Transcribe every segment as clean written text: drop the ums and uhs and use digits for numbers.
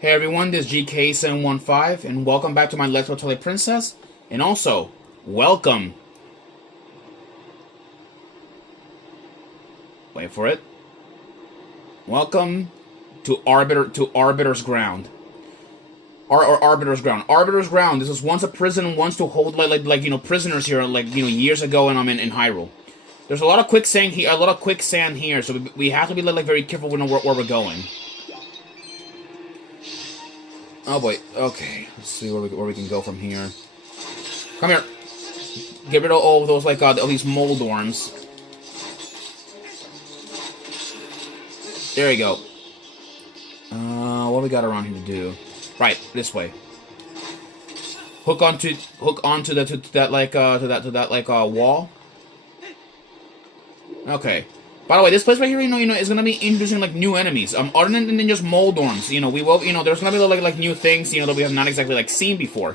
Hey everyone, this is GK715, and welcome back to my Let's Play Twilight Princess, and also, welcome. Wait for it. Welcome to Arbiter's Ground. Arbiter's Ground. Arbiter's Ground. This was once a prison, once to hold prisoners here, years ago, and I'm in Hyrule. There's a lot of quicksand here, so we have to be very careful where we're going. Oh boy. Okay. Let's see where we can go from here. Come here. Get rid of all of those all these Moldorms. There you go. What do we got around here to do? Right, this way. Hook onto that wall. Okay. By the way, this place right here, is gonna be introducing new enemies. Other than just Moldorms, we will, there's gonna be new things, that we have not exactly seen before.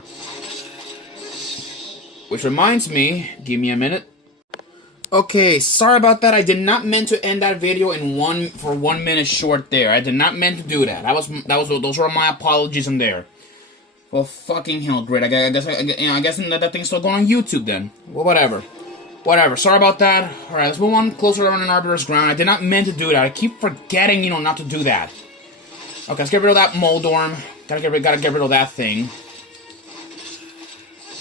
Which reminds me, give me a minute. Okay, sorry about that. I did not mean to end that video for 1 minute short there. I did not mean to do that. Those were my apologies in there. Well, fucking hell, great. I guess that thing's still going on YouTube then. Well, whatever. Whatever, sorry about that. Alright, let's move on closer around an Arbiter's Ground. I did not mean to do that. I keep forgetting, not to do that. Okay, let's get rid of that Moldorm. Gotta get rid of that thing.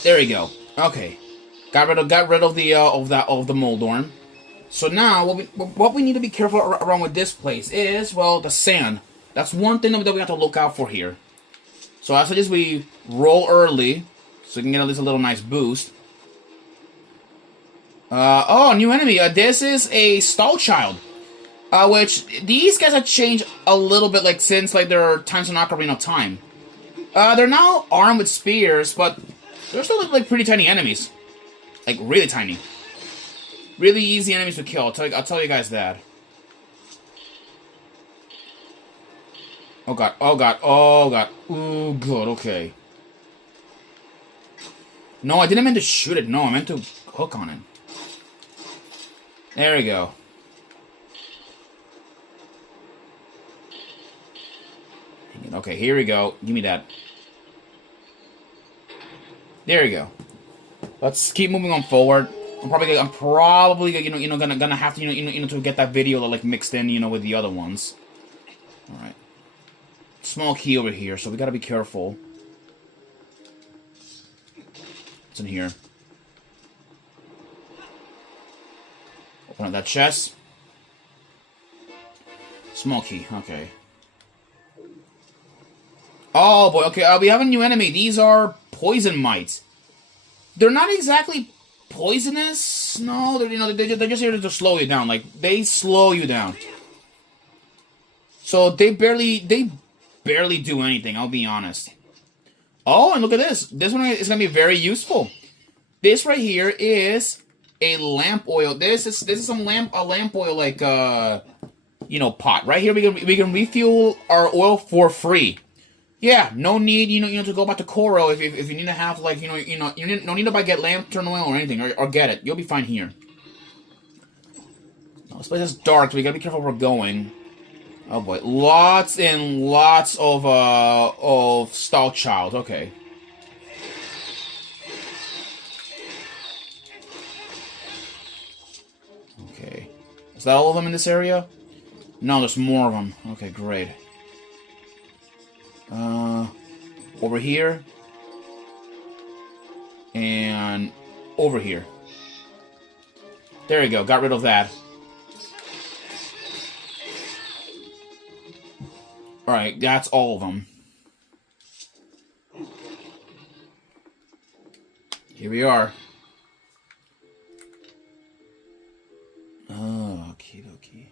There we go. Okay. Got rid of the Moldorm. So now what we need to be careful around with this place is, well, the sand. That's one thing that we have to look out for here. So I suggest we roll early so we can get at least a little nice boost. New enemy. This is a Stall Child. Which, these guys have changed a little bit, since, their times in Ocarina of Time. They're now armed with spears, but they're still, pretty tiny enemies. Really tiny. Really easy enemies to kill, I'll tell you guys that. Oh god, oh god, oh god. Ooh, good, okay. No, I didn't mean to shoot it, no, I meant to hook on it. There we go. Okay, here we go. Give me that. There we go. Let's keep moving on forward. I'm probably gonna have to to get that video mixed in with the other ones. All right. Small key over here, so we gotta be careful. What's in here? Open up that chest. Small key, okay. Oh boy, okay, we have a new enemy. These are poison mites. They're not exactly poisonous. No, they're just here to slow you down. They slow you down. So they barely do anything, I'll be honest. Oh, and look at this. This one is gonna be very useful. This right here is a lamp oil. This is some lamp oil pot. Right here we can refuel our oil for free. Yeah, no need to go back to Koro if you need to have no need to get lantern oil or anything or get it. You'll be fine here. No, this place is dark, so we gotta be careful where we're going. Oh boy, lots and lots of Stall Child. Okay. Okay. Is that all of them in this area? No, there's more of them. Okay, great. Over here. And over here. There we go, got rid of that. Alright, that's all of them. Here we are. Oh, okie dokie.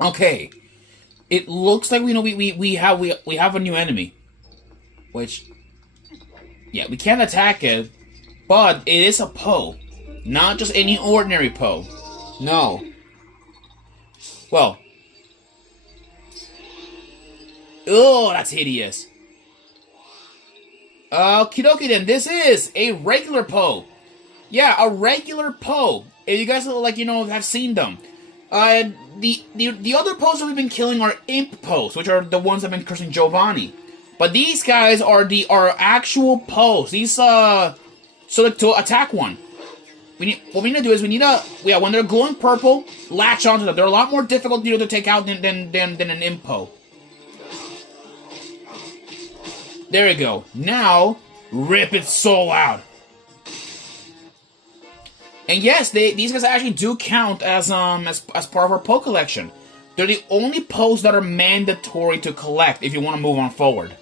Okay. It looks like we have a new enemy. Which, yeah, we can't attack it, but it is a Poe. Not just any ordinary Poe. No. Well. Oh, that's hideous. Okie dokie then, this is a regular Poe. Yeah, a regular Poe. If you guys, like, have seen them. The other Poes that we've been killing are Imp Poes, which are the ones that have been cursing Giovanni. But these guys are actual Poes. These, so like, to attack one. What we need to do is when they're glowing purple, latch onto them. They're a lot more difficult to take out than an Imp Poe. There we go. Now, rip its soul out. And yes, these guys actually do count as part of our Poe collection. They're the only Poes that are mandatory to collect if you want to move on forward.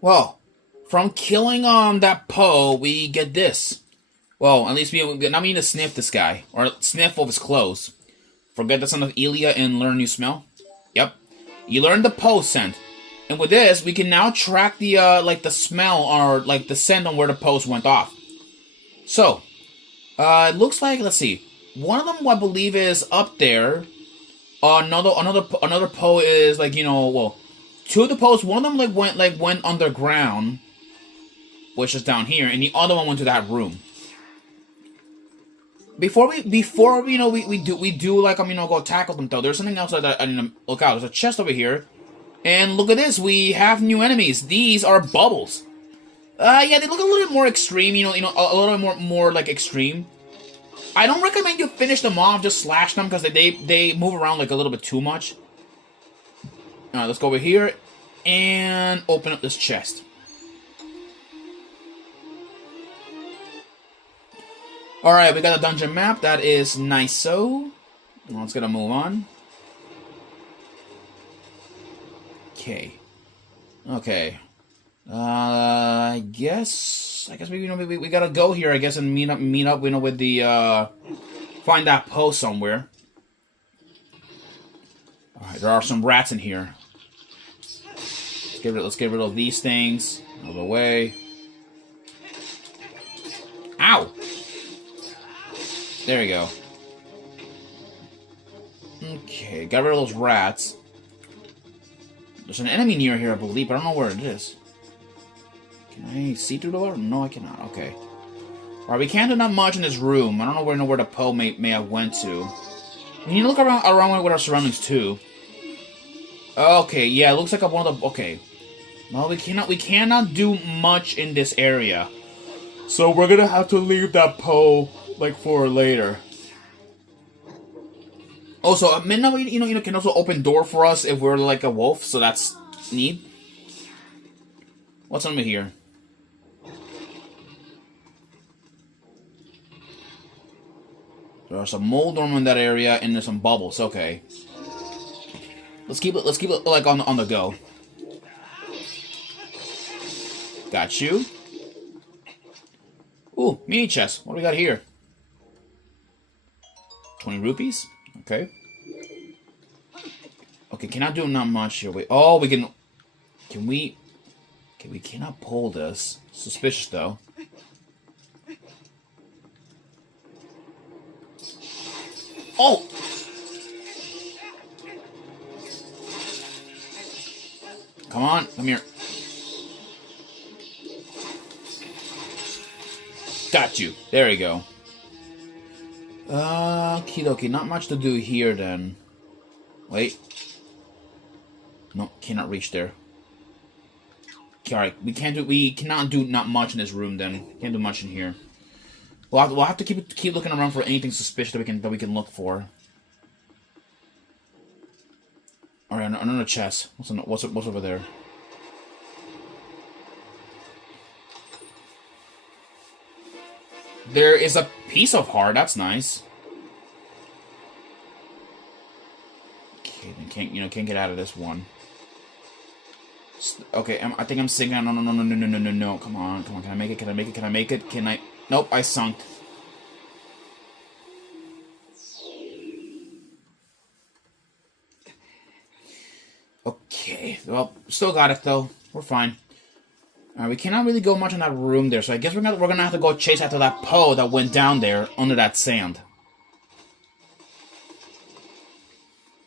Well, from killing that Poe, we get this. Well, at least we not mean to sniff this guy or sniff of his clothes. Forget the son of Elia and learn new smell. Yep, you learn the Poe scent, and with this, we can now track the the smell or like the scent on where the Poes went off. So, it looks like, let's see, one of them I believe is up there. Another Poe is like well. Two of the Poes, one of them went underground, which is down here, and the other one went to that room. Before we do like go tackle them though. There's something else that I need to look out. There's a chest over here, and look at this. We have new enemies. These are bubbles. Yeah, they look a little bit more extreme. A little bit more like extreme. I don't recommend you finish them off. Just slash them because they move around like a little bit too much. Alright, let's go over here and open up this chest. Alright, we got a dungeon map. That is nice-o. Let's get a move on. Okay. Okay. I guess we gotta go here, I guess, and meet up, with the, find that Poe somewhere. Alright, there are some rats in here. Let's get rid of these things. Out of the way. Ow! There we go. Okay, got rid of those rats. There's an enemy near here, I believe, but I don't know where it is. Can I see through the door? No, I cannot. Okay. Alright, we can't do that much in this room. I don't know where the Poe may have went to. We need to look around with our surroundings too. Okay, yeah, it looks like one of the... Okay. Well, we cannot do much in this area. So we're gonna have to leave that Poe, like, for later. Also, midnight, can also open door for us if we're like a wolf, so that's neat. What's under here? There's some mold worm in that area, and there's some bubbles. Okay. Let's keep it like on the go. Got you. Ooh, mini chest. What do we got here? 20 rupees. Okay. Okay, cannot do not much here. Wait. Oh, we can. Can we? Okay, we cannot pull this. Suspicious though. Oh. Come on, come here. Got you. There we go. Okie dokie. Not much to do here then. Wait. No, cannot reach there. Alright, we cannot do not much in this room then. Can't do much in here. We'll have to keep looking around for anything suspicious that we can look for. Alright, another chest. What's over there? There is a piece of heart. That's nice. Okay, then can't get out of this one. Okay, I think I'm sinking. No. Come on. Can I make it? Can I make it? Can I? Nope, I sunk. Okay, well, still got it though. We're fine. Alright, we cannot really go much in that room there, so I guess we're gonna have to go chase after that Poe that went down there under that sand.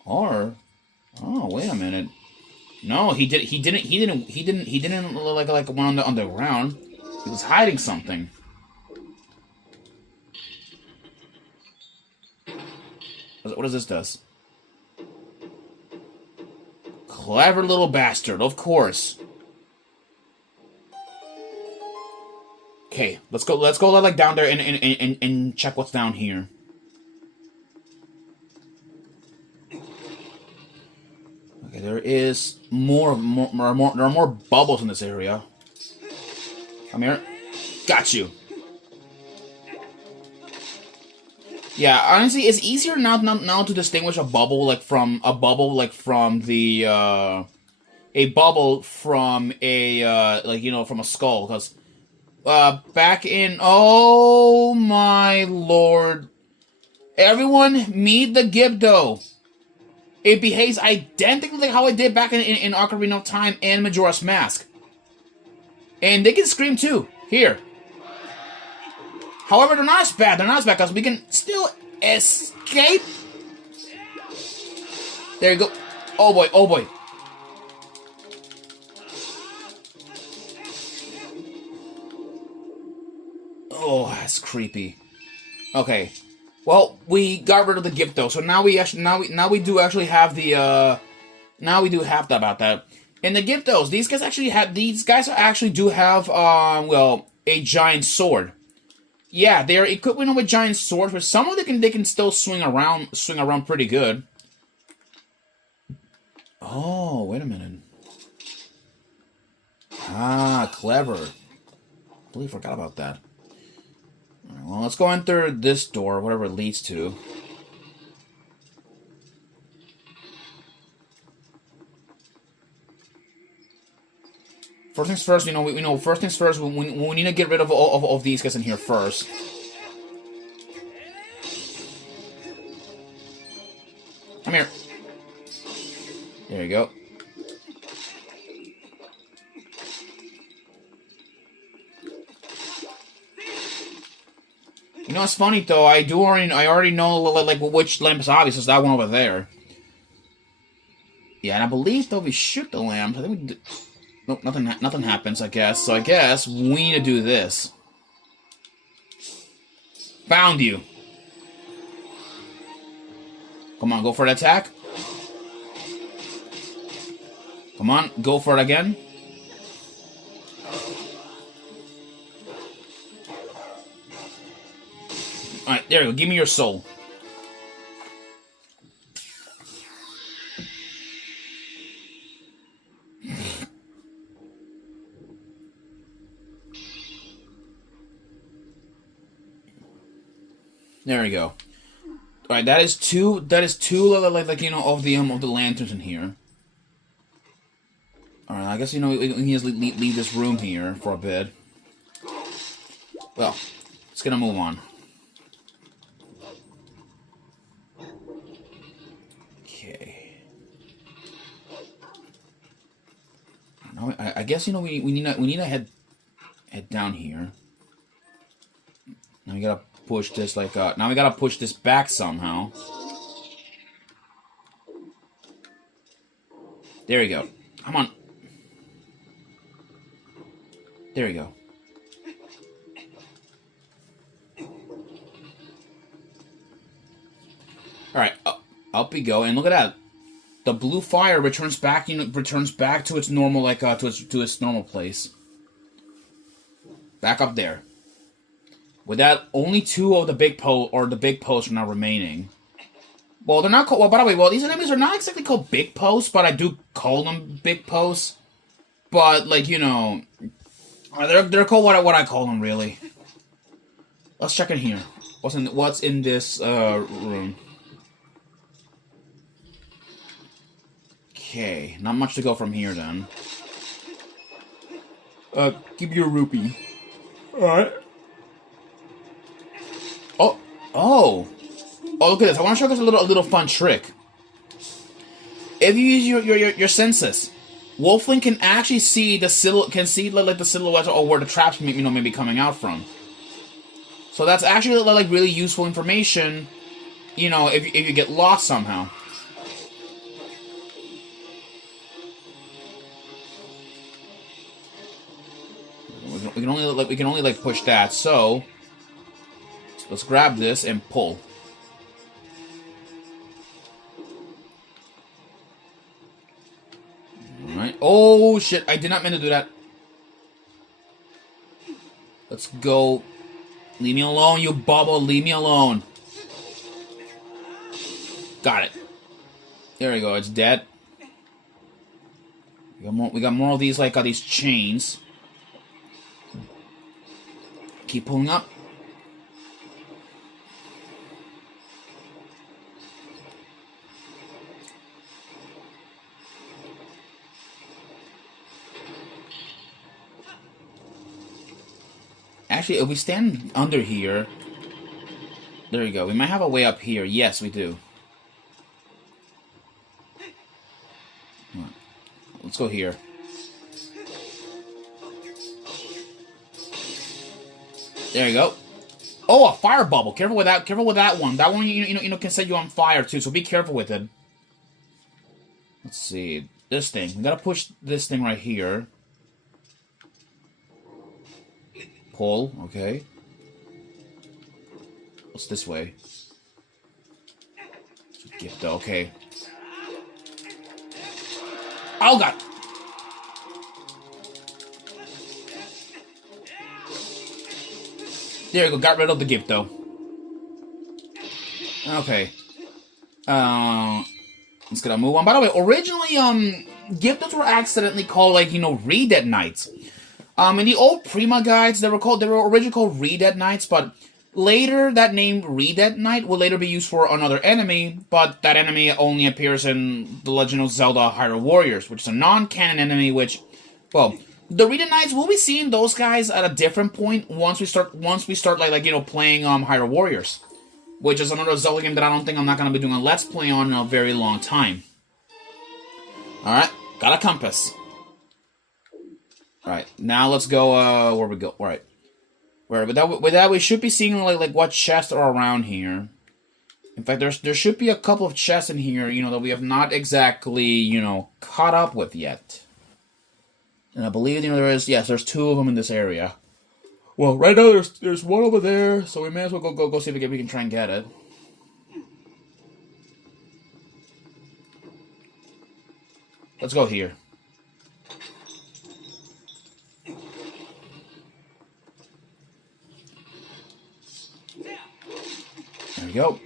Or, oh, wait a minute. No, he didn't look like one on the ground. He was hiding something. What does this does? Clever little bastard, of course. Okay, let's go like down there and check what's down here. Okay, there is there are more bubbles in this area. Come here. Got you. Yeah, honestly, it's easier now to distinguish a bubble from a bubble from a skull, because back in, oh my lord, everyone meet the Gibdo. It behaves identically like how it did back in Ocarina of Time and Majora's Mask, and they can scream too. Here. However, they're not as bad. Because we can still escape. There you go. Oh boy. Oh, that's creepy. Okay. Well, we got rid of the gift though, so now we do actually have the about that. And the Gibdos, these guys actually do have a giant sword. Yeah, they are equipped with giant swords, but some of them they can still swing around pretty good. Oh, wait a minute. Ah, clever. Completely forgot about that. Alright, well, let's go enter this door, whatever it leads to. First things first, we need to get rid of these guys in here first. Come here. There you go. You know what's funny though? I already know like which lamp is obvious. It's that one over there. Yeah, and I believe though we shoot the lamp. I think we. Nope, nothing happens, I guess. So I guess we need to do this. Found you. Come on, go for the attack. Come on, go for it again. Alright, there you go. Give me your soul. There we go. All right, that is two of the lanterns in here. All right, I guess we can just leave this room here for a bit. Well, let's gonna move on. Okay. Now I guess we need to head down here. Now we gotta push this now we gotta push this back somehow. There we go. Come on. There we go. Alright, up we go, and look at that. The blue fire returns back to its normal to its normal place. Back up there. With that, only two of the big posts are now remaining. Well, they're not called. Well, by the way, these enemies are not exactly called big posts, but I do call them big posts. But they're called what I call them really. Let's check in here. What's in this room? Okay, not much to go from here then. Give you a rupee. Alright. Oh, oh. Oh, look at this. I want to show you guys a little fun trick. If you use your senses, Wolfling can actually see the like the silhouettes or where the traps may be coming out from. So that's actually like really useful information, you know, if you get lost somehow. We can only push that. So let's grab this and pull. All right. Oh shit! I did not mean to do that. Let's go. Leave me alone, you bubble. Leave me alone. Got it. There we go. It's dead. We got more of these these chains. Keep pulling up. Actually, if we stand under here... There we go. We might have a way up here. Yes, we do. Let's go here. There you go. Oh, a fire bubble. Careful with that. Careful with that one. That one, you know, can set you on fire too. So be careful with it. Let's see. This thing. We gotta push this thing right here. Pull. Okay. What's this way? Gift. Okay. Oh god. There you go, got rid of the gift though. Okay. Let's gonna move on. By the way, originally, Gyptos were accidentally called, like, you know, Re-Dead Knights. In the old Prima guides, they were originally called Re-Dead Knights, but later that name Re-Dead Knight will later be used for another enemy, but that enemy only appears in The Legend of Zelda Hyrule Warriors, which is a non-canon enemy, which, well, the Re-Dead Knights, we'll be seeing those guys at a different point once we start like you know, playing Hyrule Warriors, which is another Zelda game that I don't think I'm not gonna be doing a Let's Play on in a very long time. Alright, got a compass. Alright, now let's go, where we go? Alright. With that, we should be seeing, like what chests are around here. In fact, there should be a couple of chests in here, you know, that we have not exactly, you know, caught up with yet. And I believe, you know, there's 2 of them in this area. Well, right now there's one over there, so we may as well go see if we can try and get it. Let's go here. There we go.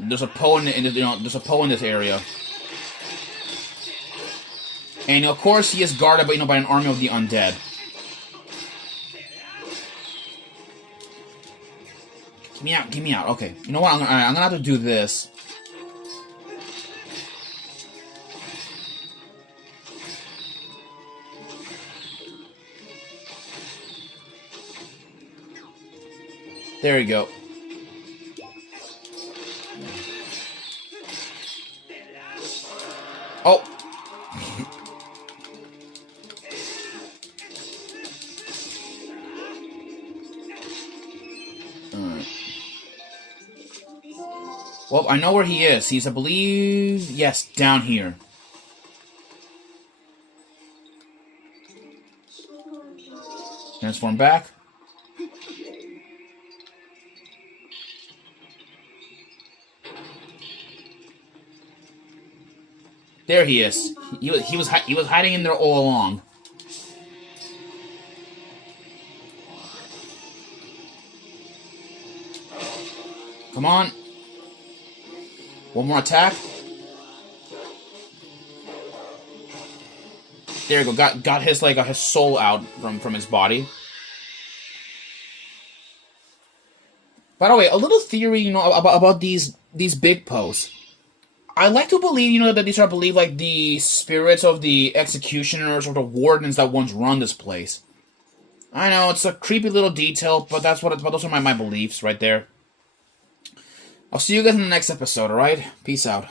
There's a Poe there's a Poe in this area. And of course he is guarded by an army of the undead. Get me out. Okay. You know what? I'm gonna have to do this. There you go. Oh. Well, I know where he is. He's, I believe, yes, down here. Transform back. There he is. He was hiding in there all along. Come on. One more attack. There you go. Got his his soul out from his body. By the way, a little theory, about these big posts. I like to believe, that these are believed like the spirits of the executioners or the wardens that once run this place. I know it's a creepy little detail, but but those are my beliefs right there. I'll see you guys in the next episode. All right, peace out.